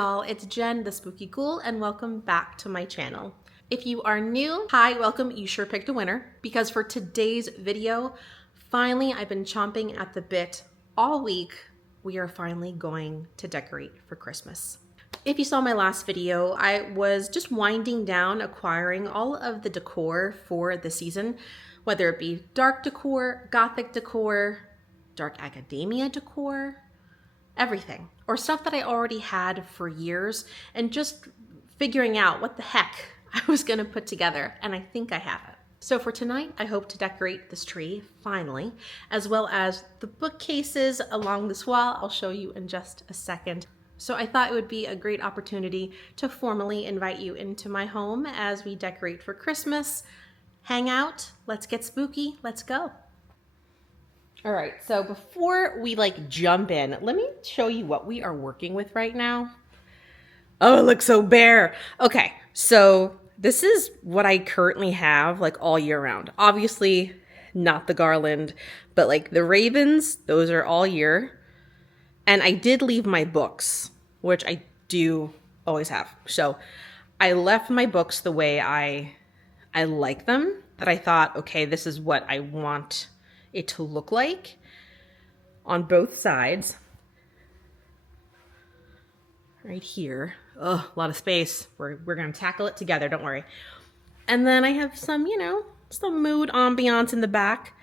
y'all, it's Jen, the Spooky Ghoul, and welcome back to my channel. If you are new, hi, welcome, you sure picked a winner, because for today's video, finally I've been chomping at the bit all week. We are finally going to decorate for Christmas. If you saw my last video, I was just winding down acquiring all of the decor for the season, whether it be dark decor, gothic decor, dark academia decor, everything, or stuff that I already had for years, and just figuring out what the heck I was gonna put together, and I think I have it. So for tonight, I hope to decorate this tree, finally, as well as the bookcases along this wall. I'll show you in just a second. So I thought it would be a great opportunity to formally invite you into my home as we decorate for Christmas. Hang out, let's get spooky, let's go. All right, so before we jump in, let me show you what we are working with right now. Oh, it looks so bare. Okay, so this is what I currently have all year round. Obviously not the garland, but the ravens, those are all year. And I did leave my books, which I do always have. So I left my books the way I like them, that I thought, okay, this is what I want it to look like on both sides. Right here. Oh, a lot of space. We're gonna tackle it together, don't worry. And then I have some, some mood ambiance in the back.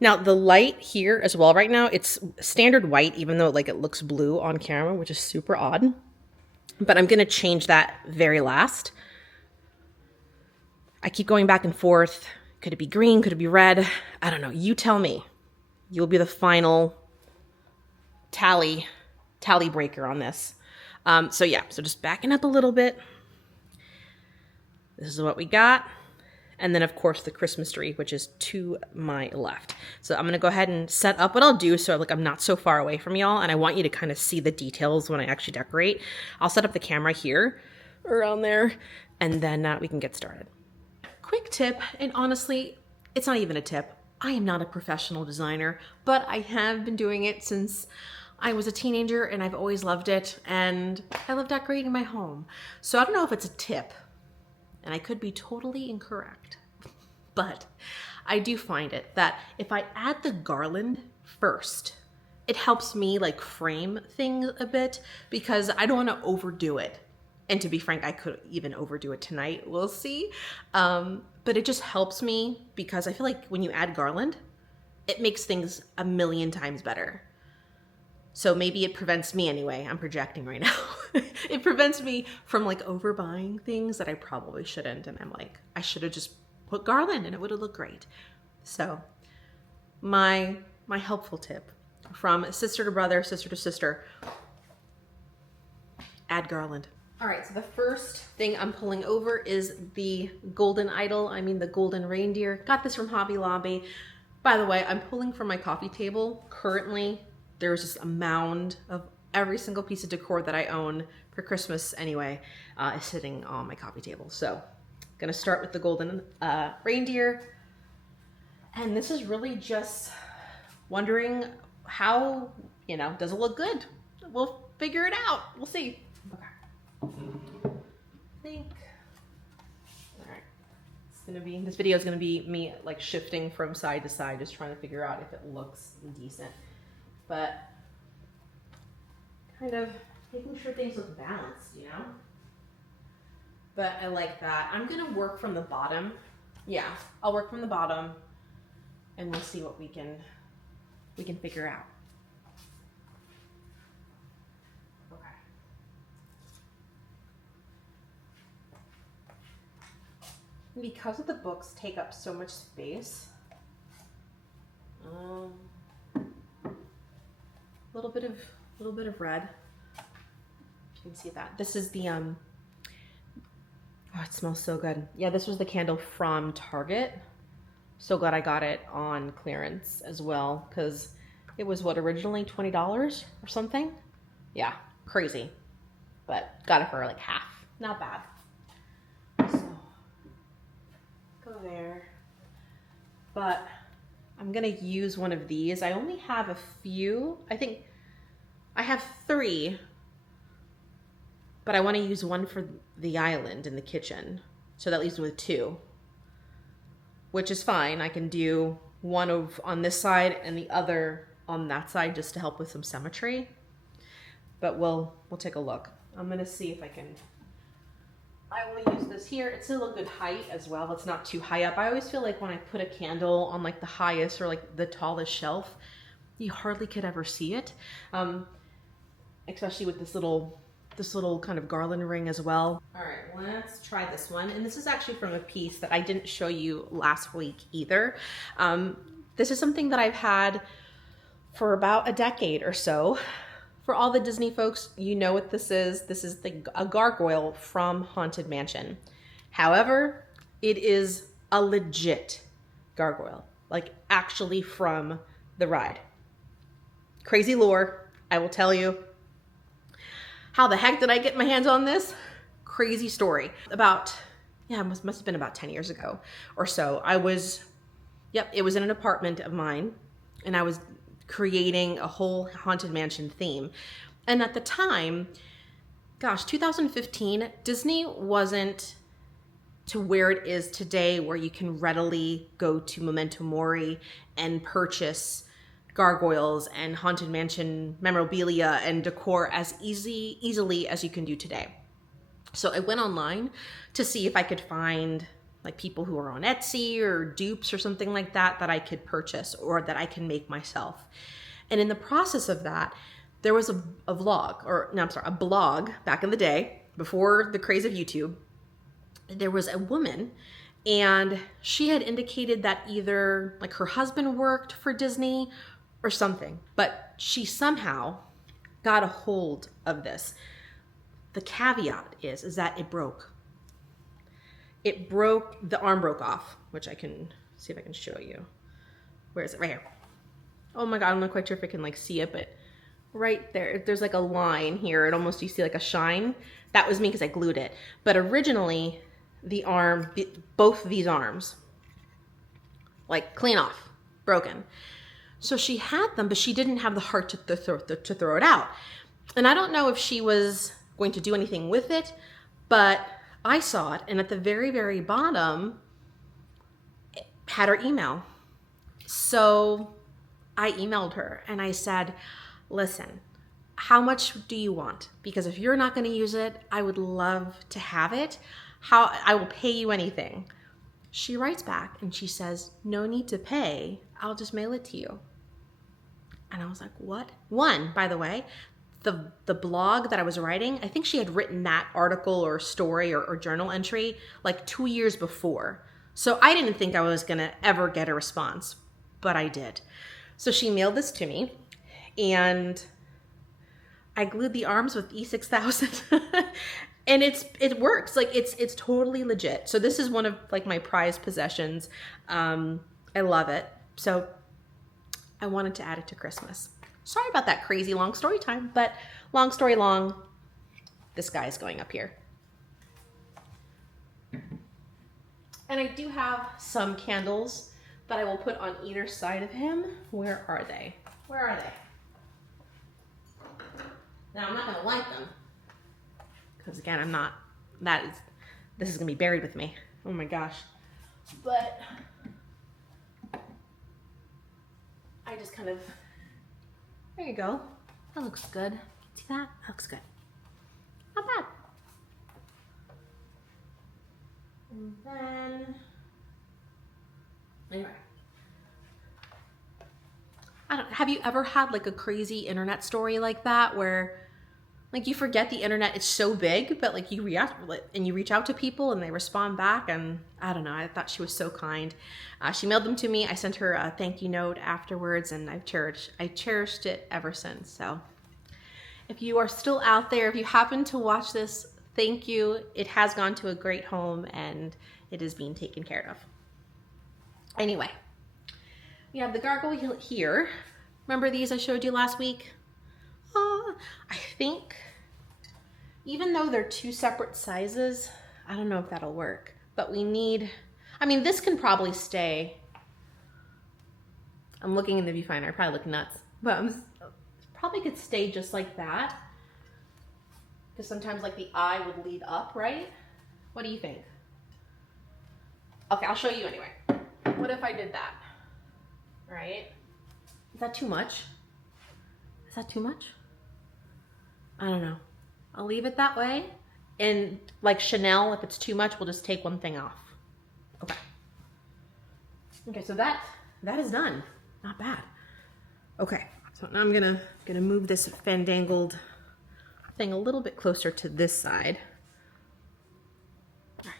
Now the light here as well right now, it's standard white, even though it looks blue on camera, which is super odd. But I'm gonna change that very last. I keep going back and forth. Could it be green? Could it be red? I don't know. You tell me. You'll be the final tally breaker on this. So just backing up a little bit. This is what we got. And then of course the Christmas tree, which is to my left. So I'm gonna go ahead and set up what I'll do so I'm not so far away from y'all, and I want you to kind of see the details when I actually decorate. I'll set up the camera here, around there, and then we can get started. Quick tip, and honestly, it's not even a tip. I am not a professional designer, but I have been doing it since I was a teenager, and I've always loved it, and I love decorating my home. So I don't know if it's a tip, and I could be totally incorrect, but I do find it that if I add the garland first, it helps me frame things a bit, because I don't want to overdo it. And to be frank, I could even overdo it tonight. We'll see. But it just helps me because I feel like when you add garland, it makes things a million times better. So maybe it prevents me anyway. I'm projecting right now. It prevents me from overbuying things that I probably shouldn't. And I'm I should have just put garland and it would have looked great. So my helpful tip from sister to brother, sister to sister, add garland. All right, so the first thing I'm pulling over is the golden idol. I mean the golden reindeer. Got this from Hobby Lobby. By the way, I'm pulling from my coffee table. Currently, there's just a mound of every single piece of decor that I own for Christmas anyway, is sitting on my coffee table. So, gonna start with the golden reindeer. And this is really just wondering how, does it look good? We'll figure it out. We'll see. Okay. I think, all right, this video is gonna be me shifting from side to side, just trying to figure out if it looks decent, but kind of making sure things look balanced, but I like that. I'm gonna work from the bottom. Yeah, I'll work from the bottom and we'll see what we can figure out. Because of the books take up so much space, a little bit of red. You can see that. This is the oh, it smells so good. Yeah, this was the candle from Target. So glad I got it on clearance as well, because it was originally $20 or something. Yeah, crazy, but got it for half. Not bad. Go there, but I'm gonna use one of these. I only have a few. I think I have 3 but I want to use one for the island in the kitchen. So that leaves me with two, which is fine. I can do one on this side and the other on that side just to help with some symmetry. But we'll take a look. I'm gonna see if I will use this here. It's still a good height as well. It's not too high up. I always feel like when I put a candle on like the highest or like the tallest shelf, you hardly could ever see it. Especially with this little kind of garland ring as well. All right, let's try this one. And this is actually from a piece that I didn't show you last week either. This is something that I've had for about a decade or so. For all the Disney folks, you know what this is. This is a gargoyle from Haunted Mansion. However, it is a legit gargoyle, like actually from the ride. Crazy lore, I will tell you. How the heck did I get my hands on this? Crazy story. About, yeah, it must have been about 10 years ago or so. it was in an apartment of mine, and I was creating a whole Haunted Mansion theme. And at the time, gosh, 2015, Disney wasn't to where it is today, where you can readily go to Memento Mori and purchase gargoyles and Haunted Mansion memorabilia and decor as easily as you can do today. So I went online to see if I could find like people who are on Etsy or dupes or something like that I could purchase or that I can make myself. And in the process of that, there was a blog back in the day, before the craze of YouTube. There was a woman, and she had indicated that either like her husband worked for Disney or something, but she somehow got a hold of this. The caveat is that it broke. The arm broke off, which I can see if I can show you. Where is it? Right here. Oh my God, I'm not quite sure if I can like see it, but right there, there's like a line here. It almost, you see like a shine. That was me because I glued it. But originally the arm, both these arms, like clean off, broken. So she had them, but she didn't have the heart to throw it out. And I don't know if she was going to do anything with it, but I saw it, and at the very, very bottom, it had her email. So I emailed her and I said, listen, how much do you want? Because if you're not going to use it, I would love to have it. I will pay you anything. She writes back and she says, no need to pay. I'll just mail it to you. And I was like, what? One, by the way, the blog that I was writing, I think she had written that article or story or journal entry like 2 years before. So I didn't think I was going to ever get a response, but I did. So she mailed this to me, and I glued the arms with E6000 and it works. Like it's totally legit. So this is one of like my prized possessions. I love it. So I wanted to add it to Christmas. Sorry about that crazy long story time, but long story long, this guy is going up here. And I do have some candles that I will put on either side of him. Where are they? Where are they? Now I'm not gonna light them, because again, this is gonna be buried with me. Oh my gosh. But I just kind of, there you go. That looks good. See that? That looks good. Not bad. And then, anyway. Have you ever had like a crazy internet story like that where like you forget the internet is so big, but like you reach out to people and they respond back? And I don't know, I thought she was so kind. She mailed them to me. I sent her a thank you note afterwards, and I cherished it ever since. So if you are still out there, if you happen to watch this, thank you. It has gone to a great home and it is being taken care of. Anyway, we have the gargoyle here. Remember these I showed you last week? I think, even though they're two separate sizes, I don't know if that'll work. But we need, I mean, this can probably stay. I'm looking in the viewfinder, I probably look nuts. But probably could stay just like that. Because sometimes like the eye would lead up, right? What do you think? Okay, I'll show you anyway. What if I did that? All right. Is that too much? Is that too much? I don't know. I'll leave it that way. And like Chanel, if it's too much, we'll just take one thing off. Okay. Okay, so that is done. Not bad. Okay, so now I'm gonna move this fandangled thing a little bit closer to this side. All right,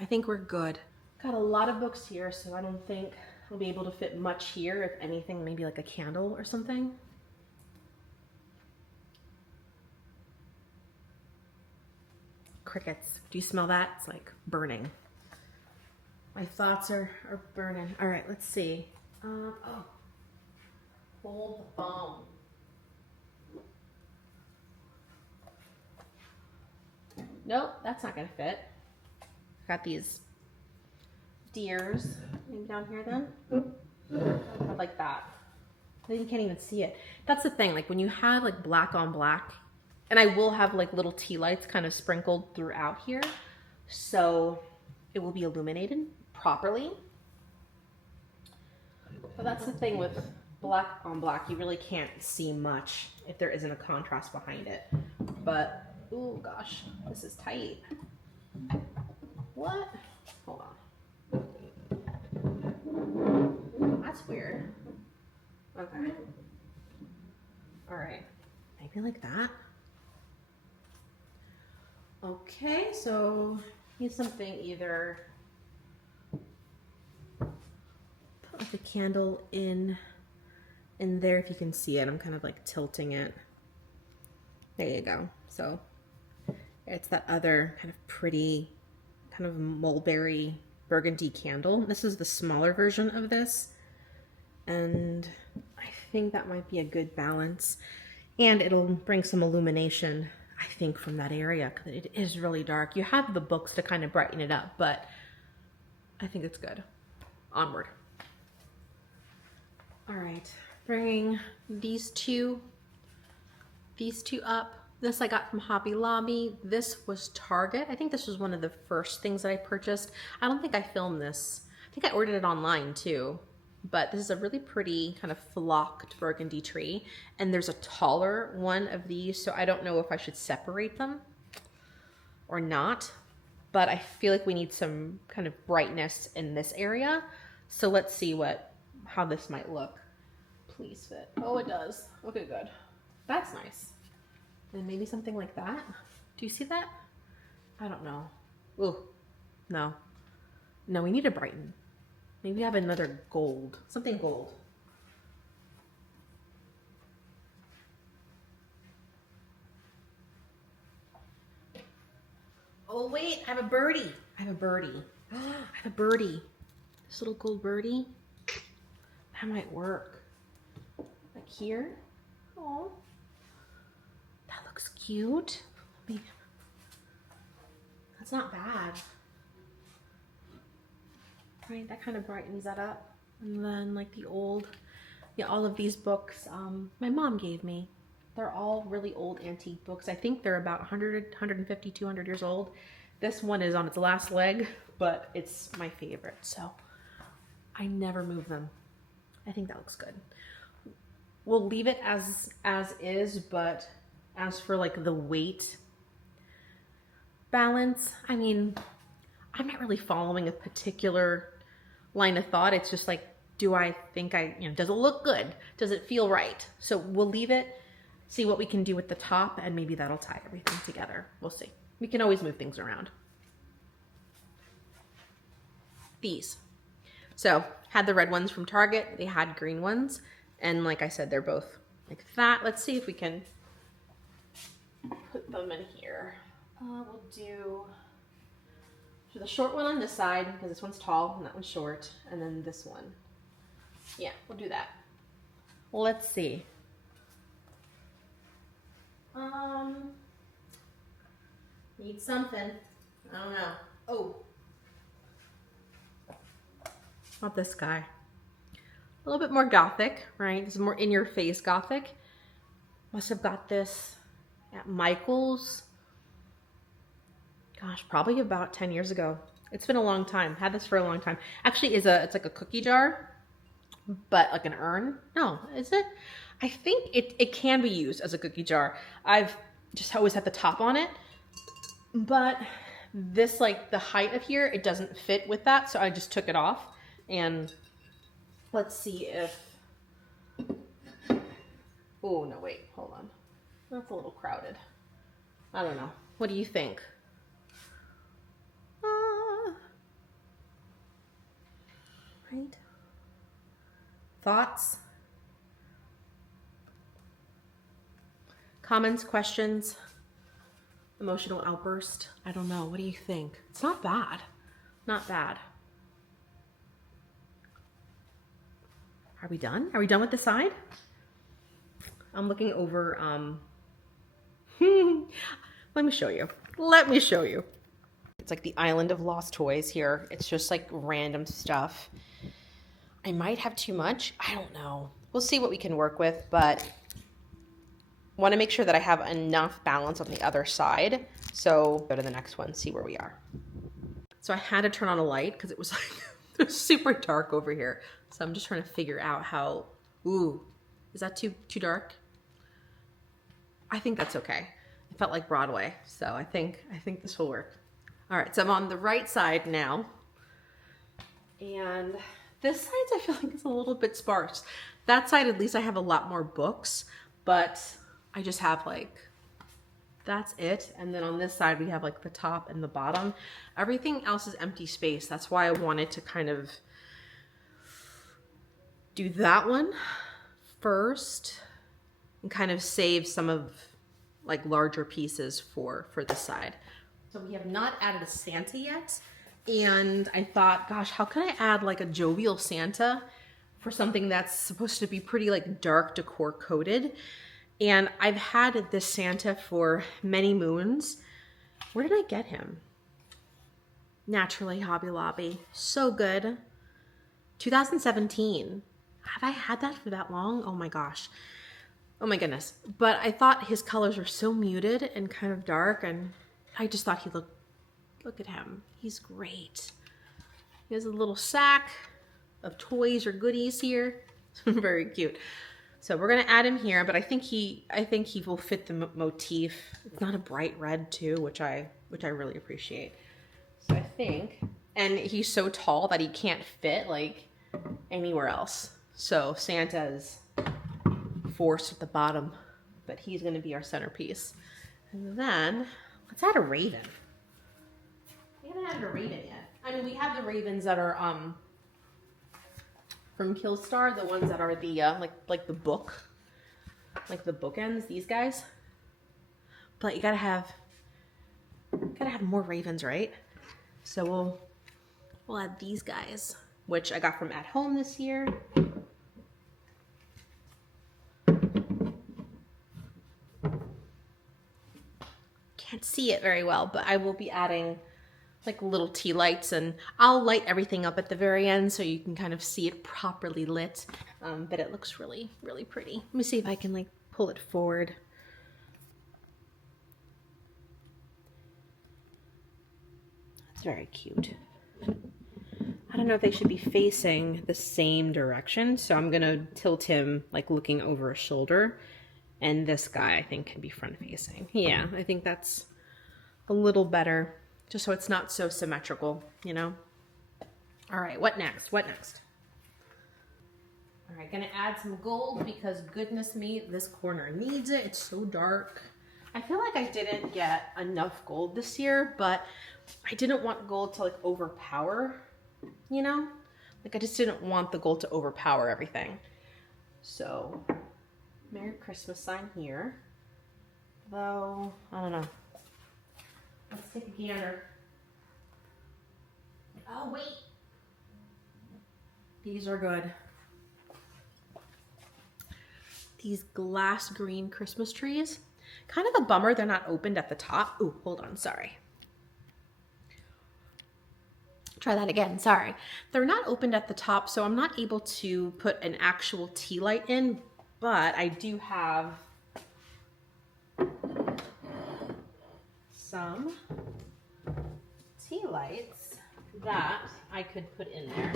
I think we're good. Got a lot of books here, so I don't think I'll be able to fit much here. If anything, maybe like a candle or something. Crickets. Do you smell that? It's like burning. My thoughts are burning. All right, let's see. Oh, hold the phone. Nope, that's not gonna fit. Got these deers maybe down here then. Like that. Then you can't even see it. That's the thing, like when you have like black on black, and I will have like little tea lights kind of sprinkled throughout here, so it will be illuminated properly. But that's the thing with black on black, you really can't see much if there isn't a contrast behind it. But, oh gosh, this is tight. What? Hold on. That's weird. Okay. All right, maybe like that. Okay, so need something either put like a candle in there if you can see it. I'm kind of like tilting it. There you go. So it's that other kind of pretty kind of mulberry burgundy candle. This is the smaller version of this, and I think that might be a good balance, and it'll bring some illumination, I think, from that area, because it is really dark. You have the books to kind of brighten it up, but I think it's good. Onward. All right, bringing these two up. This I got from Hobby Lobby. This was Target. I think this was one of the first things that I purchased. I don't think I filmed this. I think I ordered it online too. But this is a really pretty kind of flocked burgundy tree. And there's a taller one of these, so I don't know if I should separate them or not. But I feel like we need some kind of brightness in this area. So let's see how this might look. Please fit. Oh, it does. Okay, good. That's nice. And maybe something like that. Do you see that? I don't know. Ooh, no. No, we need to brighten. Maybe have another gold, something gold. Oh wait, I have a birdie. I have a birdie. I have a birdie. This little gold birdie. That might work. Like here. Oh, that looks cute. That's not bad. Right, that kind of brightens that up. And then like the old, yeah, all of these books my mom gave me. They're all really old antique books. I think they're about 100, 150, 200 years old. This one is on its last leg, but it's my favorite, so I never move them. I think that looks good. We'll leave it as is, but as for like the weight balance, I mean, I'm not really following a particular line of thought. It's just like, do I think does it look good? Does it feel right? So we'll leave it, see what we can do with the top, and maybe that'll tie everything together. We'll see. We can always move things around. These. So had the red ones from Target. They had green ones. And like I said, they're both like that. Let's see if we can put them in here. We'll do the short one on this side, because this one's tall and that one's short, and then this one. Yeah, we'll do that. Let's see. Need something. I don't know. Oh. Not this guy. A little bit more gothic, right? This is more in-your-face gothic. Must have got this at Michael's. Gosh, probably about 10 years ago. It's been a long time. Had this for a long time. Actually, it's like a cookie jar, but like an urn. No, is it? I think it can be used as a cookie jar. I've just always had the top on it, but this, like the height of here, it doesn't fit with that, so I just took it off. And let's see if, oh no, wait, hold on. That's a little crowded. I don't know. What do you think? Right? Thoughts? Comments, questions, emotional outburst? I don't know. What do you think? It's not bad. Not bad. Are we done? Are we done with the side? I'm looking over, let me show you. Let me show you. It's like the island of lost toys here. It's just like random stuff. I might have too much. I don't know. We'll see what we can work with, but want to make sure that I have enough balance on the other side. So go to the next one, see where we are. So I had to turn on a light because it was like it was super dark over here. So I'm just trying to figure out how, ooh, is that too dark? I think that's okay. It felt like Broadway. So I think this will work. All right, so I'm on the right side now. And this side I feel like is a little bit sparse. That side, at least I have a lot more books, but I just have like, that's it. And then on this side, we have like the top and the bottom. Everything else is empty space. That's why I wanted to kind of do that one first and kind of save some of like larger pieces for this side. So we have not added a Santa yet. And I thought, gosh, how can I add like a jovial Santa for something that's supposed to be pretty like dark decor coated? And I've had this Santa for many moons. Where did I get him? Naturally, Hobby Lobby. So good. 2017. Have I had that for that long? Oh my gosh. Oh my goodness. But I thought his colors were so muted and kind of dark, and I just thought he looked, look at him. He's great. He has a little sack of toys or goodies here. Very cute. So we're gonna add him here, but I think he will fit the motif. It's not a bright red too, which I really appreciate. So I think, and he's so tall that he can't fit like anywhere else. So Santa's forced at the bottom, but he's gonna be our centerpiece. And then let's add a raven. We haven't added a raven yet. I mean, we have the ravens that are from Killstar, the ones that are the like the book, like the bookends, these guys. But you gotta have more ravens, right? So we'll add these guys, which I got from At Home this year. Can't see it very well, but I will be adding like little tea lights, and I'll light everything up at the very end so you can kind of see it properly lit. But it looks really, really pretty. Let me see if I can like pull it forward. That's very cute. I don't know if they should be facing the same direction, so I'm gonna tilt him like looking over a shoulder, and this guy I think can be front facing. Yeah, I think that's a little better, just so it's not so symmetrical, you know? All right, what next? What next? All right, gonna add some gold because goodness me, this corner needs it. It's so dark. I feel like I didn't get enough gold this year, but I didn't want gold to like overpower, you know? Like I just didn't want the gold to overpower everything. So, Merry Christmas sign here. Though, I don't know. Let's take a gander. Oh, wait. These are good. These glass green Christmas trees. Kind of a bummer they're not opened at the top. Ooh, hold on, sorry. Try that again, sorry. They're not opened at the top, so I'm not able to put an actual tea light in, but I do have some tea lights that I could put in there.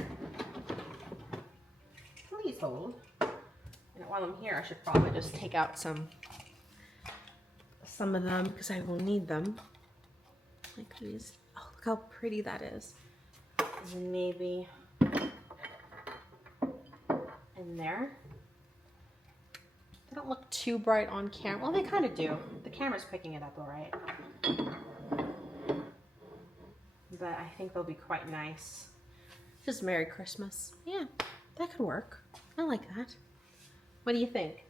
Please hold. And while I'm here, I should probably just take out some of them because I will need them. Like these. Oh, look how pretty that is. And then maybe in there. They don't look too bright on camera. Well, they kind of do. The camera's picking it up all right. But I think they'll be quite nice. Just Merry Christmas. Yeah, that could work. I like that. What do you think?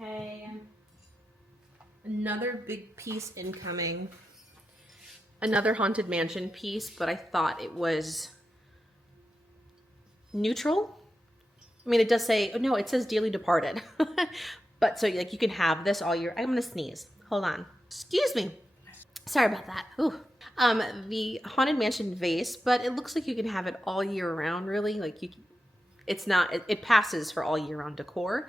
Okay. Another big piece incoming. Another Haunted Mansion piece, but I thought it was neutral. I mean, it does say, oh no, it says Dearly Departed. But so like you can have this all year. I'm gonna sneeze. Hold on. Excuse me. Sorry about that. Ooh. The Haunted Mansion vase, but it looks like you can have it all year round, really. Like it passes for all year round decor.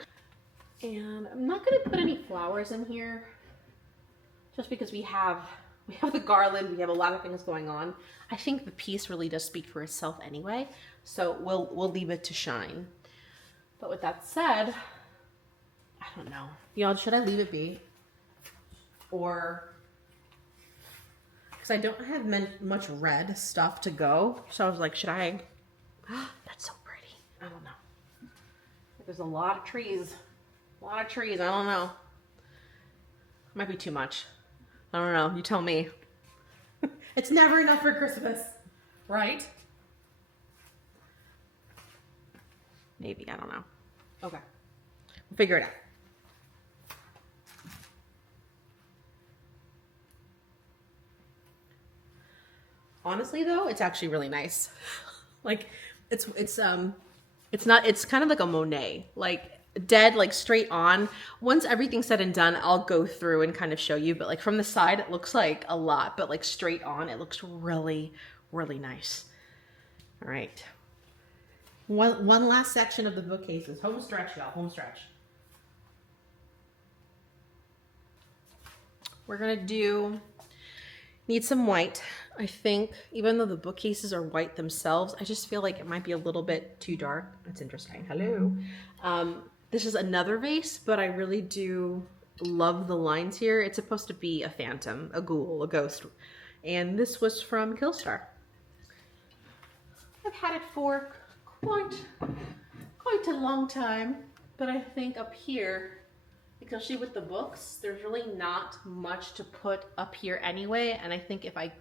And I'm not gonna put any flowers in here just because we have the garland, we have a lot of things going on. I think the piece really does speak for itself anyway, so we'll leave it to shine. But with that said, I don't know. Y'all, should I leave it be? Or, because I don't have much red stuff to go, so I was like, should I? That's so pretty. I don't know. There's a lot of trees. A lot of trees. I don't know. Might be too much. I don't know. You tell me. It's never enough for Christmas, right? Maybe. I don't know. Okay. We'll figure it out. Honestly, though, it's actually really nice. Like, it's kind of like a Monet. Like, dead, like straight on. Once everything's said and done, I'll go through and kind of show you, but like from the side it looks like a lot, but like straight on it looks really, really nice. All right, one last section of the bookcases. Home stretch, y'all. Home stretch. We're gonna need some white. I think even though the bookcases are white themselves, I just feel like it might be a little bit too dark. That's interesting. Hello. This is another vase, but I really do love the lines here. It's supposed to be a phantom, a ghoul, a ghost. And this was from Killstar. I've had it for quite a long time, but I think up here, especially with the books, there's really not much to put up here anyway. And I think if I'm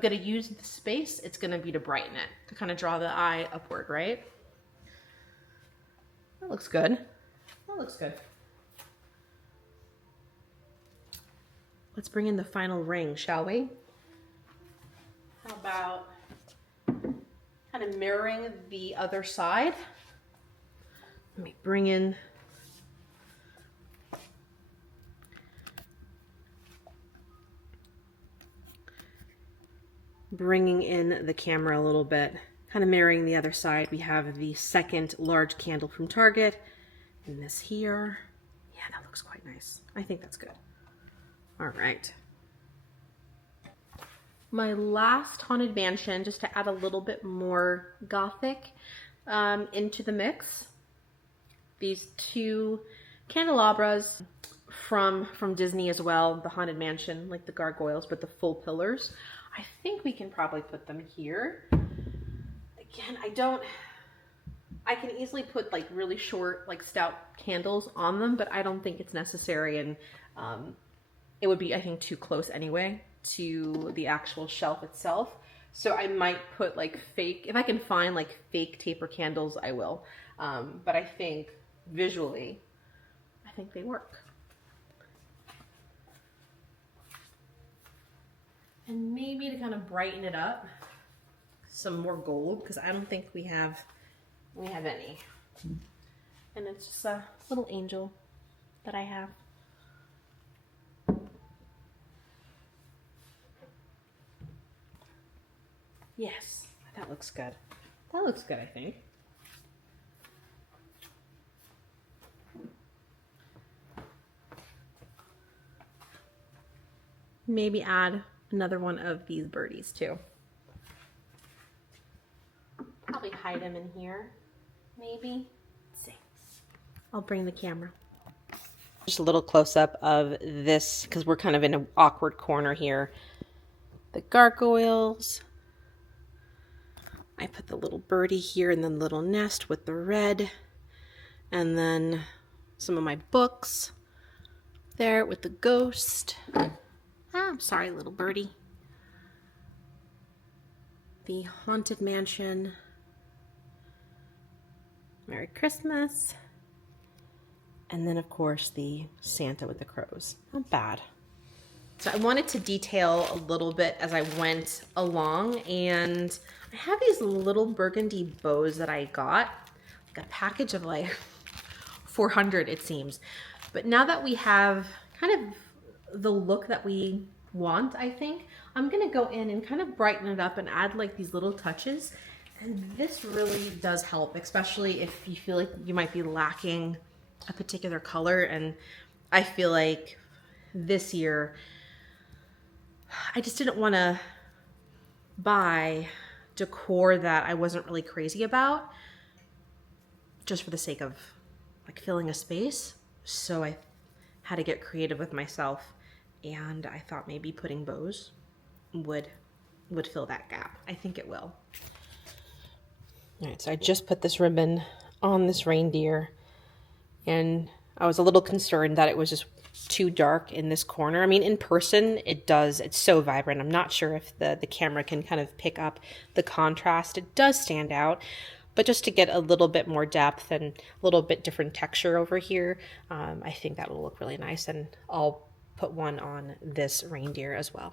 gonna use the space, it's gonna be to brighten it, to kind of draw the eye upward, right? That looks good. That looks good. Let's bring in the final ring, shall we? How about kind of mirroring the other side? Let me bring in the camera a little bit, kind of mirroring the other side. We have the second large candle from Target, and this here. Yeah, that looks quite nice. I think that's good. All right. My last Haunted Mansion, just to add a little bit more Gothic into the mix. These two candelabras from Disney as well, the Haunted Mansion, like the gargoyles, but the full pillars. I think we can probably put them here. Again, I can easily put like really short, like stout candles on them, but I don't think it's necessary, and it would be, I think, too close anyway to the actual shelf itself. So I might put like fake, if I can find like fake taper candles, I will. But I think visually, I think they work. And maybe to kind of brighten it up, some more gold, because I don't think we have any. And it's just a little angel that I have. Yes, that looks good. That looks good, I think. maybe add another one of these birdies too. Probably hide them in here, maybe. Let's see. I'll bring the camera. Just a little close-up of this, because we're kind of in an awkward corner here. The gargoyles. I put the little birdie here and then the little nest with the red. And then some of my books there with the ghost. I'm sorry, little birdie. The Haunted Mansion. Merry Christmas. And then, of course, the Santa with the crows. Not bad. So I wanted to detail a little bit as I went along, and I have these little burgundy bows that I got. Like a package of like 400, it seems. But now that we have kind of the look that we want, I think, I'm gonna go in and kind of brighten it up and add like these little touches. And this really does help, especially if you feel like you might be lacking a particular color. And I feel like this year, I just didn't want to buy decor that I wasn't really crazy about just for the sake of like filling a space. So I had to get creative with myself, and I thought maybe putting bows would fill that gap. I think it will. All right, so I just put this ribbon on this reindeer, and I was a little concerned that it was just too dark in this corner. I mean, in person, it's so vibrant. I'm not sure if the camera can kind of pick up the contrast. It does stand out, but just to get a little bit more depth and a little bit different texture over here, I think that will look really nice, and I'll put one on this reindeer as well.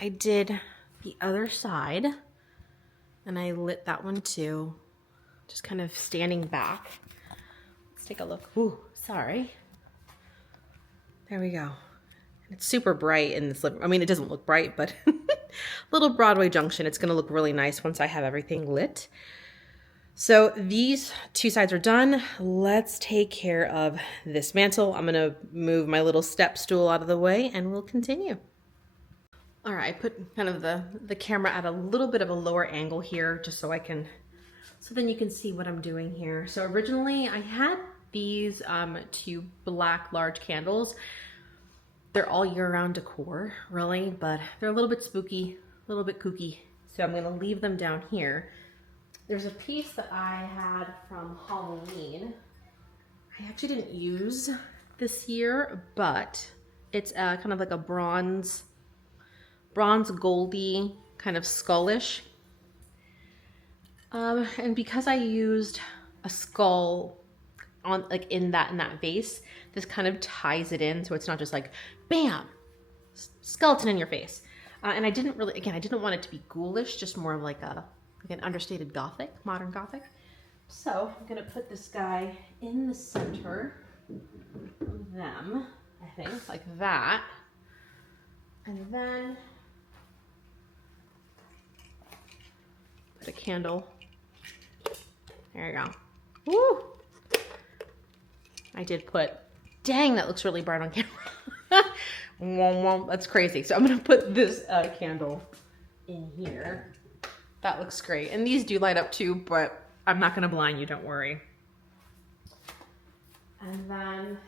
I did the other side, and I lit that one too, just kind of standing back. Let's take a look. Ooh, sorry. There we go. It's super bright in this living room. I mean, it doesn't look bright, but little Broadway Junction. It's going to look really nice once I have everything lit. So these two sides are done. Let's take care of this mantle. I'm going to move my little step stool out of the way, and we'll continue. All right, I put kind of the camera at a little bit of a lower angle here, just so then you can see what I'm doing here. So originally I had these two black large candles. They're all year-round decor, really, but they're a little bit spooky, a little bit kooky. So I'm gonna leave them down here. There's a piece that I had from Halloween. I actually didn't use this year, but it's kind of like a bronze goldy, kind of skullish. And because I used a skull on like in that vase, this kind of ties it in, so it's not just like bam, skeleton in your face. And I didn't want it to be ghoulish, just more of like an understated Gothic, modern Gothic. So I'm gonna put this guy in the center of them, I think, like that, and then put a candle. There you go. Woo! I did put, dang, that looks really bright on camera. That's crazy. So I'm gonna put this candle in here. That looks great. And these do light up too, but I'm not gonna blind you, don't worry. And then,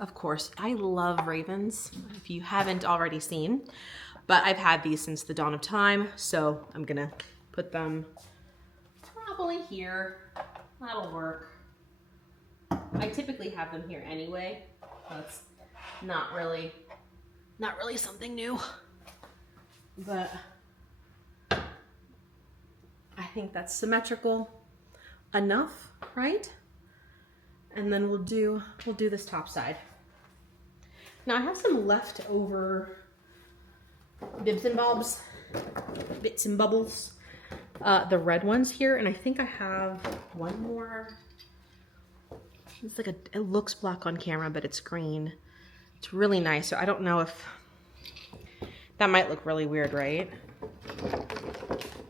of course, I love ravens, if you haven't already seen. But I've had these since the dawn of time, so I'm gonna put them probably here. That'll work. I typically have them here anyway. not really something new, but I think that's symmetrical enough, right? And then we'll do this top side. Now I have some leftover bits and bobs, bits and bubbles, the red ones here, and I think I have one more. It's like it looks black on camera, but it's green. It's really nice. So I don't know if that might look really weird, right?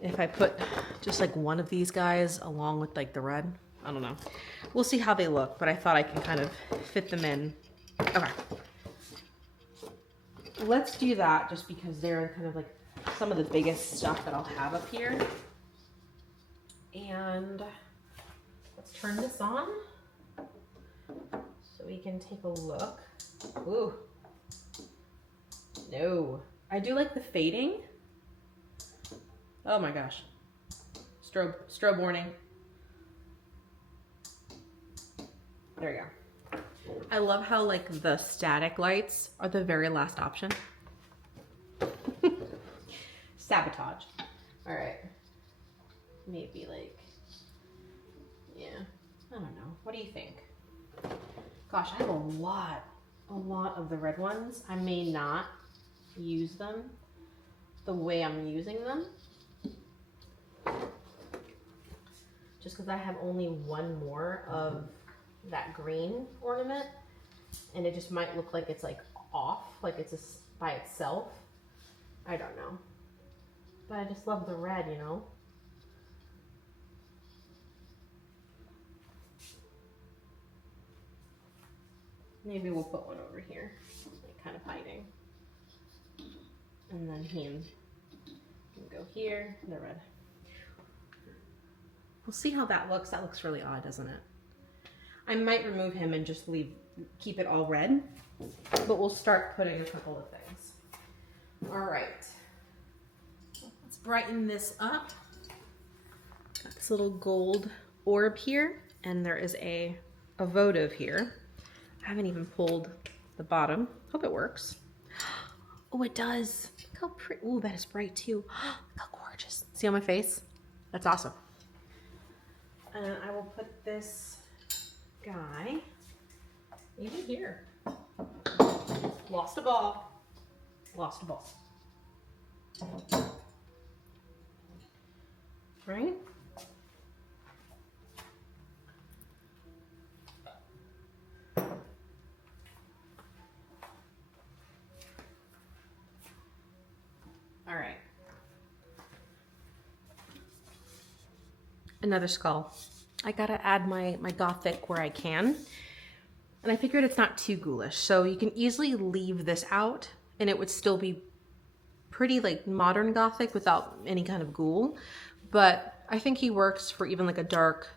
If I put just like one of these guys along with like the red, I don't know. We'll see how they look, but I thought I can kind of fit them in. Okay. Let's do that just because they're kind of like some of the biggest stuff that I'll have up here. And let's turn this on so we can take a look. Ooh. No. I do like the fading. Oh my gosh. Strobe warning. There you go. I love how like the static lights are the very last option. Sabotage. All right. Maybe like, yeah, I don't know. What do you think? Gosh, I have a lot of the red ones. I may not use them the way I'm using them. Just because I have only one more of that green ornament, and it just might look like it's like off, like it's just by itself. I don't know. But I just love the red, you know? Maybe we'll put one over here, like kind of hiding. And then him can go here, the red. We'll see how that looks. That looks really odd, doesn't it? I might remove him and just keep it all red, but we'll start putting a couple of things. All right, let's brighten this up. Got this little gold orb here, and there is a votive here. I haven't even pulled the bottom. Hope it works. Oh, it does. Look how pretty. Oh, that is bright too. Look how gorgeous. See on my face? That's awesome. And I will put this guy maybe here. Lost a ball. Lost a ball. Right? All right. Another skull. I gotta add my Gothic where I can. And I figured it's not too ghoulish. So you can easily leave this out and it would still be pretty like modern Gothic without any kind of ghoul. But I think he works for even like a dark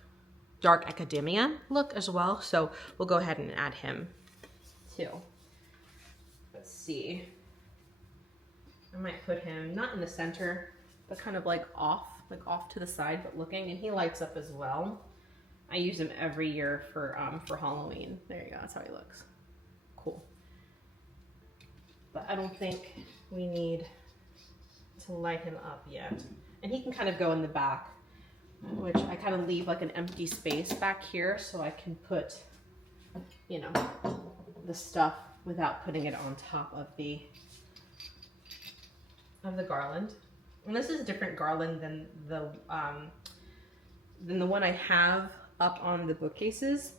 academia look as well. So we'll go ahead and add him too. Let's see. I might put him not in the center, but kind of like off to the side, but looking, and he lights up as well. I use him every year for Halloween. There you go, that's how he looks. Cool. But I don't think we need to light him up yet. And he can kind of go in the back, which I kind of leave like an empty space back here so I can put, you know, the stuff without putting it on top of the garland. And this is a different garland than the one I have up on the bookcases.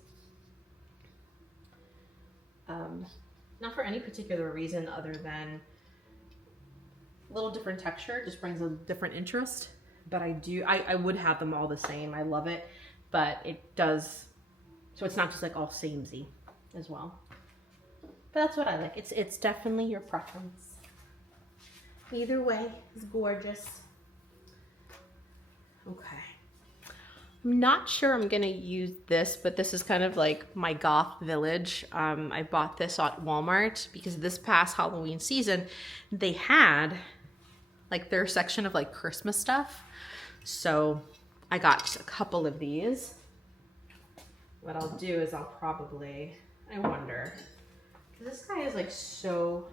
Not for any particular reason other than a little different texture, just brings a different interest. But I would have them all the same. I love it, but it does, so it's not just like all samey as well. But that's what I like. It's definitely your preference. Either way, it's gorgeous. Okay. I'm not sure I'm gonna use this, but this is kind of like my goth village. I bought this at Walmart because this past Halloween season, they had like their section of like Christmas stuff. So I got just a couple of these. What I'll do is I'll probably, I wonder, This guy is like so,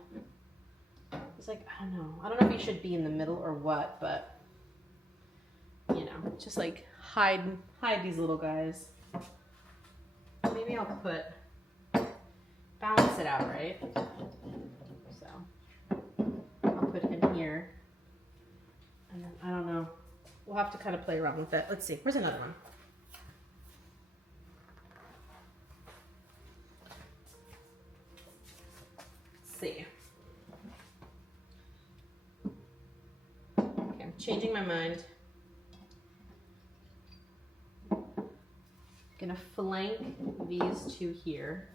it's like, I don't know if he should be in the middle or what, but you know, just like hide these little guys. Maybe I'll balance it out, right? So I'll put him here, and then I don't know. We'll have to kind of play around with it. Let's see. Where's another one? Let's see. Okay, I'm changing my mind. Gonna flank these two here.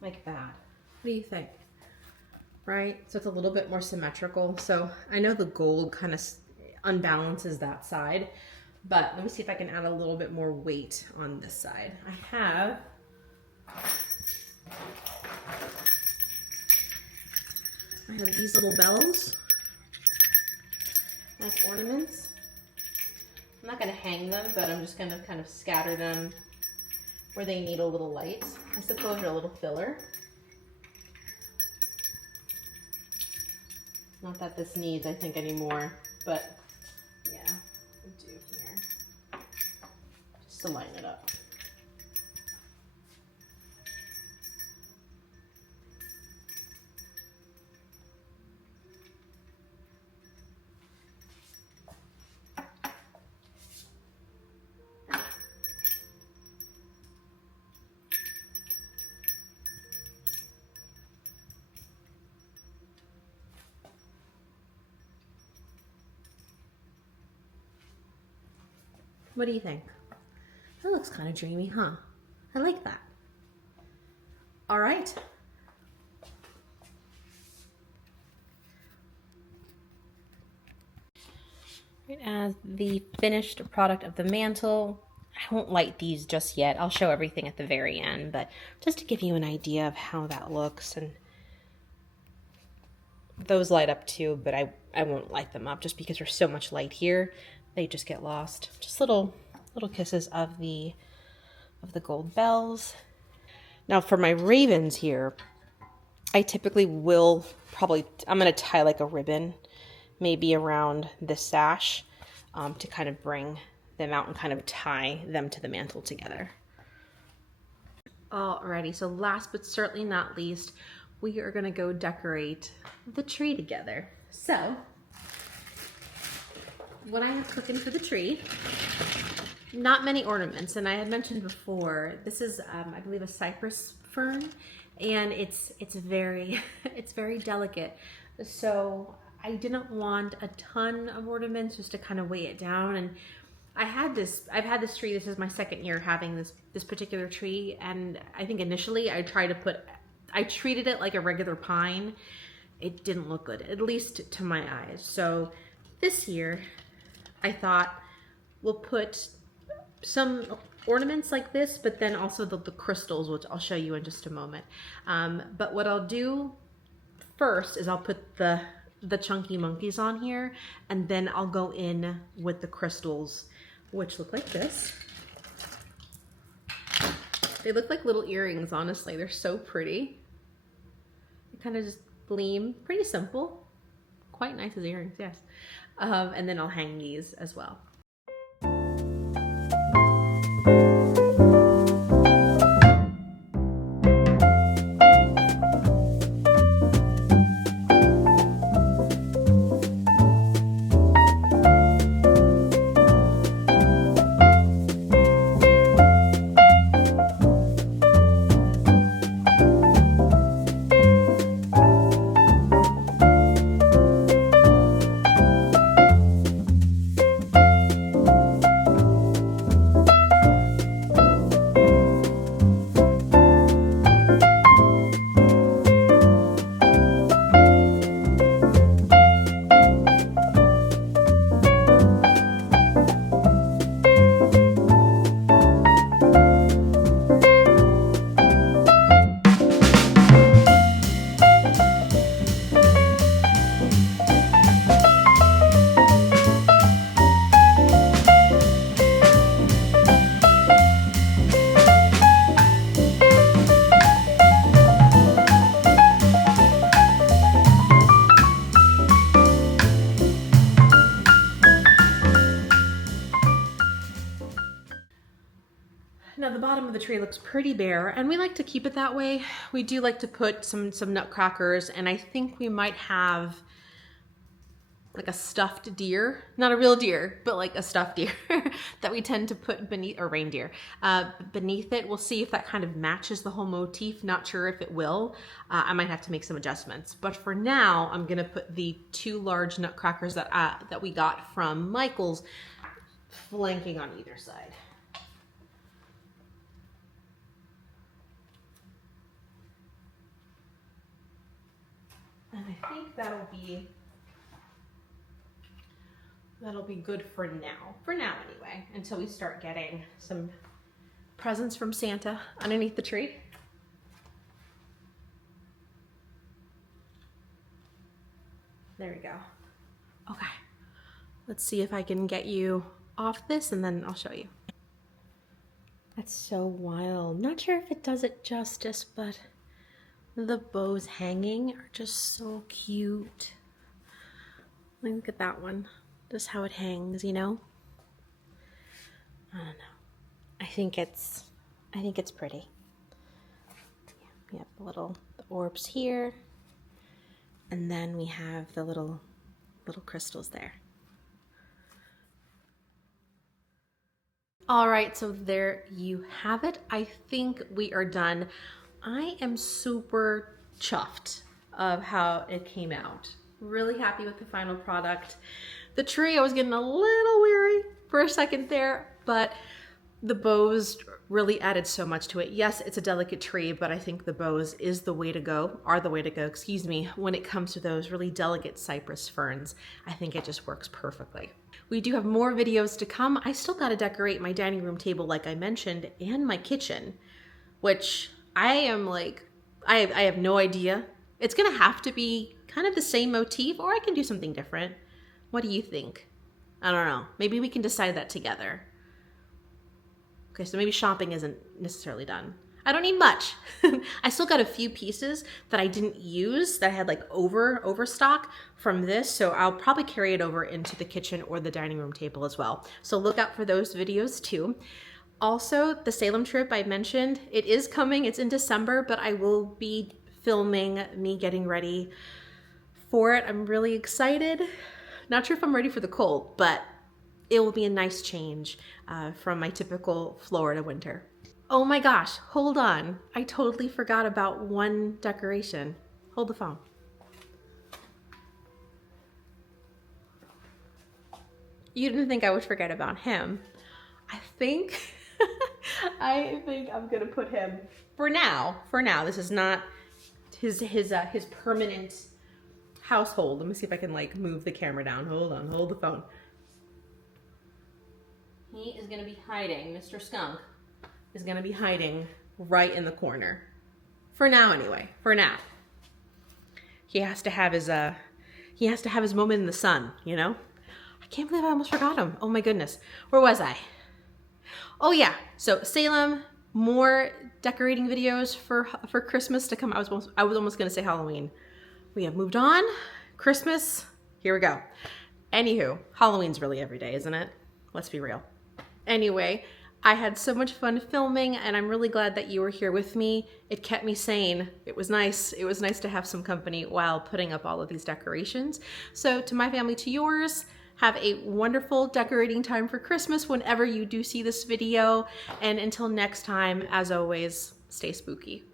Like that. What do you think? Right? So it's a little bit more symmetrical. So I know the gold kind of unbalances that side, but let me see if I can add a little bit more weight on this side. I have these little bells as ornaments. I'm not going to hang them, but I'm just going to kind of scatter them where they need a little light. I suppose they're a little filler. Not that this needs, I think, anymore, but yeah, we'll do here. Just to line it up. What do you think? That looks kind of dreamy, huh? I like that. All right. Right, as the finished product of the mantle, I won't light these just yet. I'll show everything at the very end, but just to give you an idea of how that looks. And those light up too, but I won't light them up just because there's so much light here. They just get lost. Just little kisses of the gold bells. Now for my ravens here, I typically will I'm going to tie like a ribbon maybe around the sash to kind of bring them out and kind of tie them to the mantle together. Alrighty, so last but certainly not least, we are going to go decorate the tree together. So what I have cooking for the tree, not many ornaments, and I had mentioned before, this is I believe a cypress fern, and it's very it's very delicate. So I didn't want a ton of ornaments just to kind of weigh it down. And I've had this tree. This is my second year having this particular tree, and I think initially I treated it like a regular pine. It didn't look good, at least to my eyes. So this year I thought we'll put some ornaments like this, but then also the crystals, which I'll show you in just a moment. But what I'll do first is I'll put the chunky monkeys on here, and then I'll go in with the crystals, which look like this. They look like little earrings, honestly. They're so pretty. They kind of just gleam. Pretty simple. Quite nice as earrings, yes. And then I'll hang these as well. Now the bottom of the tree looks pretty bare, and we like to keep it that way. We do like to put some nutcrackers, and I think we might have like a stuffed deer, not a real deer, but like a stuffed deer that we tend to put beneath, or reindeer, beneath it. We'll see if that kind of matches the whole motif. Not sure if it will. I might have to make some adjustments, but for now, I'm gonna put the 2 large nutcrackers that we got from Michael's flanking on either side. And I think that'll be good for now. For now anyway, until we start getting some presents from Santa underneath the tree. There we go. Okay, let's see if I can get you off this and then I'll show you. That's so wild. Not sure if it does it justice, but the bows hanging are just so cute. Look at that one. Just how it hangs, you know? I don't know. I think it's pretty. Yeah, we have the orbs here, and then we have the little crystals there. All right, so there you have it. I think we are done. I am super chuffed of how it came out. Really happy with the final product. The tree, I was getting a little weary for a second there, but the bows really added so much to it. Yes, it's a delicate tree, but I think the bows are the way to go, when it comes to those really delicate cypress ferns. I think it just works perfectly. We do have more videos to come. I still gotta decorate my dining room table like I mentioned, and my kitchen, which I am like, I have no idea. It's gonna have to be kind of the same motif, or I can do something different. What do you think? I don't know. Maybe we can decide that together. Okay, so maybe shopping isn't necessarily done. I don't need much. I still got a few pieces that I didn't use that I had like overstock from this, so I'll probably carry it over into the kitchen or the dining room table as well. So look out for those videos too. Also, the Salem trip I mentioned, it is coming. It's in December, but I will be filming me getting ready for it. I'm really excited. Not sure if I'm ready for the cold, but it will be a nice change from my typical Florida winter. Oh my gosh, hold on. I totally forgot about one decoration. Hold the phone. You didn't think I would forget about him. I think I'm gonna put him for now. This is not his permanent household. Let me see if I can like move the camera down. Hold on, hold the phone. He is gonna be hiding, Mr. Skunk is gonna be hiding right in the corner. For now anyway, for now. He has to have his moment in the sun, you know? I can't believe I almost forgot him. Oh my goodness. Where was I? Oh yeah, so Salem, more decorating videos for Christmas to come. I was almost gonna say Halloween. We have moved on. Christmas, here we go. Anywho, Halloween's really every day, isn't it? Let's be real. Anyway, I had so much fun filming, and I'm really glad that you were here with me. It kept me sane. It was nice. It was nice to have some company while putting up all of these decorations. So to my family, to yours, have a wonderful decorating time for Christmas whenever you do see this video. And until next time, as always, stay spooky.